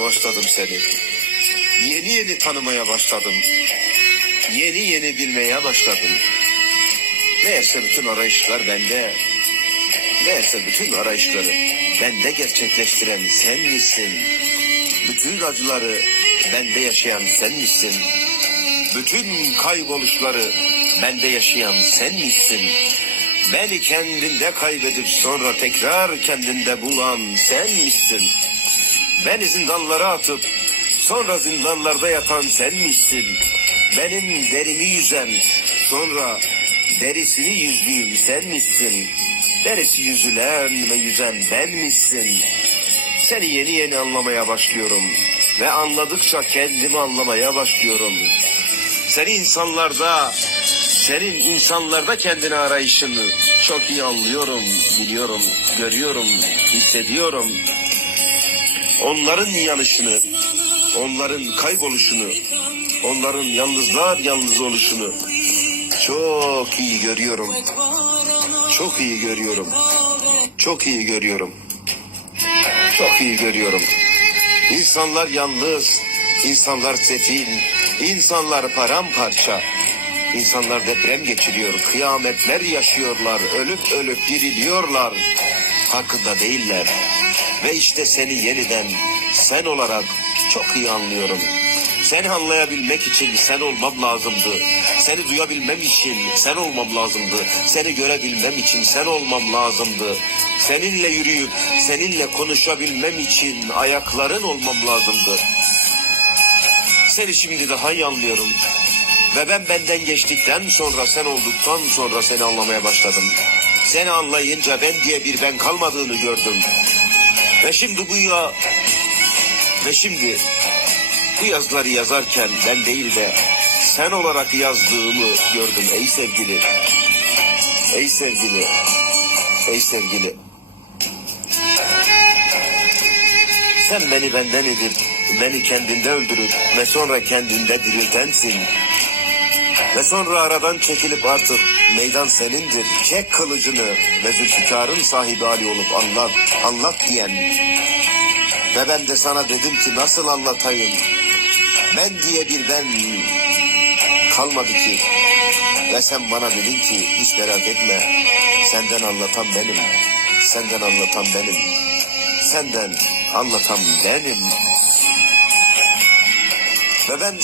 başladım seni. Yeni yeni tanımaya başladım. Yeni yeni bilmeye başladım. Meğerse bütün arayışlar bende. Meğerse bütün arayışları bende gerçekleştiren sen misin? Bütün acıları bende yaşayan sen misin? Bütün kayboluşları bende yaşayan sen misin? Beni kendinde kaybedip sonra tekrar kendinde bulan sen misin? Beni zindanlara atıp sonra zindanlarda yatan sen misin? Benim derimi yüzen sonra derisini yüzdüğüm sen misin? Derisi yüzülen ve yüzen ben misin? Seni yeni yeni anlamaya başlıyorum ve anladıkça kendimi anlamaya başlıyorum. Seni insanlarda, senin insanlarda kendini arayışını çok iyi anlıyorum, biliyorum, görüyorum, hissediyorum. Onların yanışını, onların kayboluşunu, onların yalnızlar yalnız oluşunu çok iyi görüyorum. Çok iyi görüyorum. Çok iyi görüyorum. Çok iyi görüyorum. İnsanlar yalnız, insanlar sefil, insanlar paramparça. İnsanlar deprem geçiriyor, kıyametler yaşıyorlar, ölüp ölüp diriliyorlar. Farkında değiller. Ve işte seni yeniden sen olarak çok iyi anlıyorum. Seni anlayabilmek için sen olmam lazımdı. Seni duyabilmem için sen olmam lazımdı. Seni görebilmem için sen olmam lazımdı. Seninle yürüyüp seninle konuşabilmem için ayakların olmam lazımdı. Seni şimdi daha iyi anlıyorum. Ve ben benden geçtikten sonra sen olduktan sonra seni anlamaya başladım. Seni anlayınca ben diye bir ben kalmadığını gördüm. Ve şimdi bu ya... Ve şimdi bu yazıları yazarken ben değil de sen olarak yazdığımı gördüm ey sevgili. Ey sevgili. Ey sevgili. Sen beni benden edip, beni kendinde öldürüp ve sonra kendinde diriltensin. Ve sonra aradan çekilip artık meydan senindir. Çek kılıcını ve Zülfikar'ın sahibi Ali olup anlat, anlat diyen. Ve ben de sana dedim ki nasıl anlatayım? Ben diye bir ben kalmadı ki. Ve sen bana dedin ki hiç merak etme. Senden anlatan benim. Senden anlatan benim. Senden anlatan benim. Ve ben